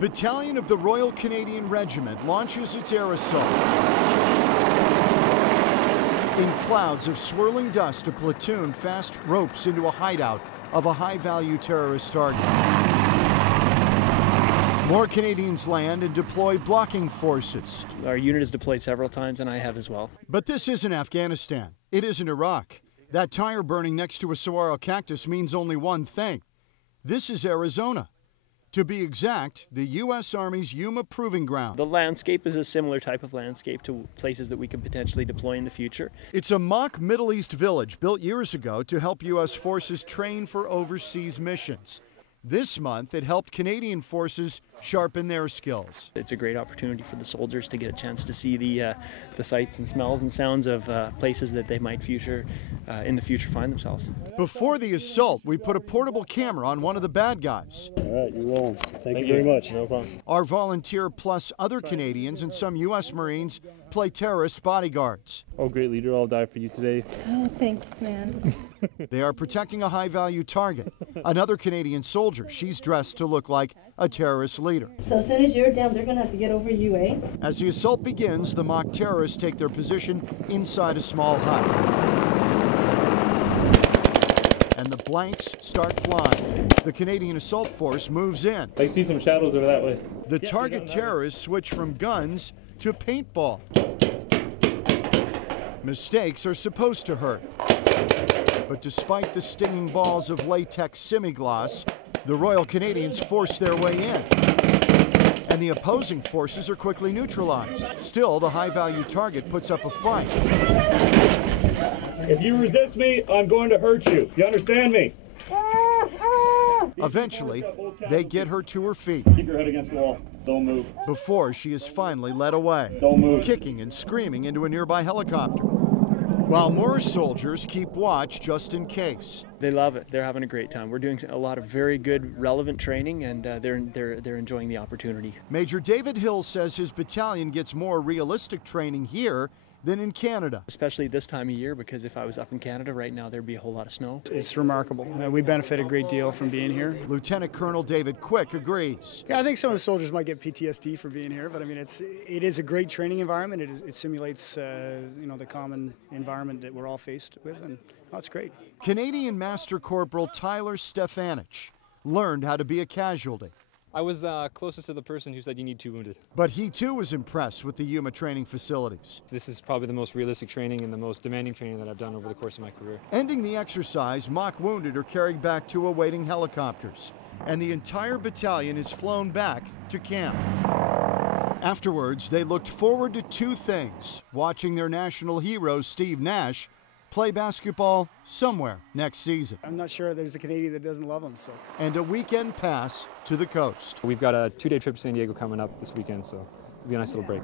battalion of the Royal Canadian Regiment launches its air assault. In clouds of swirling dust, a platoon fast ropes into a hideout of a high-value terrorist target. More Canadians land and deploy blocking forces. Our unit has deployed several times, and I have as well. But this isn't Afghanistan. It isn't Iraq. That tire burning next to a saguaro cactus means only one thing. This is Arizona. To be exact, the U.S. Army's Yuma Proving Ground. The landscape is a similar type of landscape to places that we could potentially deploy in the future. It's a mock Middle East village built years ago to help U.S. forces train for overseas missions. This month, it helped Canadian forces sharpen their skills. It's a great opportunity for the soldiers to get a chance to see the sights and smells and sounds of places that they might in the future find themselves. Before the assault, we put a portable camera on one of the bad guys. All right, you're rolling. Thank you very much. No problem. Our volunteer plus other Canadians and some U.S. Marines play terrorist bodyguards. Oh, great leader, I'll die for you today. Oh, thanks, man. They are protecting a high-value target. Another Canadian soldier, she's dressed to look like a terrorist leader. So as soon as you're down, they're going to have to get over you, eh? As the assault begins, the mock terrorists take their position inside a small hut. And the blanks start flying. The Canadian assault force moves in. I see some shadows over that way. The target terrorists switch from guns to paintball. Mistakes are supposed to hurt. But despite the stinging balls of latex semi-gloss, the Royal Canadians force their way in. And the opposing forces are quickly neutralized. Still, the high-value target puts up a fight. If you resist me, I'm going to hurt you. You understand me? Eventually, they get her to her feet. Keep your head against the wall. Don't move. Before she is finally led away, Don't move. kicking and screaming into a nearby helicopter. While more soldiers keep watch just in case. They love it. They're having a great time. We're doing a lot of very good, relevant training, and they're enjoying the opportunity. Major David Hill says his battalion gets more realistic training here than in Canada. Especially this time of year, because if I was up in Canada right now, there'd be a whole lot of snow. It's remarkable. We benefit a great deal from being here. Lieutenant Colonel David Quick agrees. Yeah, I think some of the soldiers might get PTSD for being here, but I mean, it is a great training environment. It simulates, the common environment that we're all faced with, and it's great. Canadian Master Corporal Tyler Stefanich learned how to be a casualty. I was closest to the person who said you need 2 wounded. But he too was impressed with the Yuma training facilities. This is probably the most realistic training and the most demanding training that I've done over the course of my career. Ending the exercise, mock wounded are carried back to awaiting helicopters, and the entire battalion is flown back to camp. Afterwards, they looked forward to two things: watching their national hero, Steve Nash, play basketball somewhere next season. I'm not sure there's a Canadian that doesn't love him. So. And a weekend pass to the coast. We've got a 2-day trip to San Diego coming up this weekend, so it'll be a nice little break.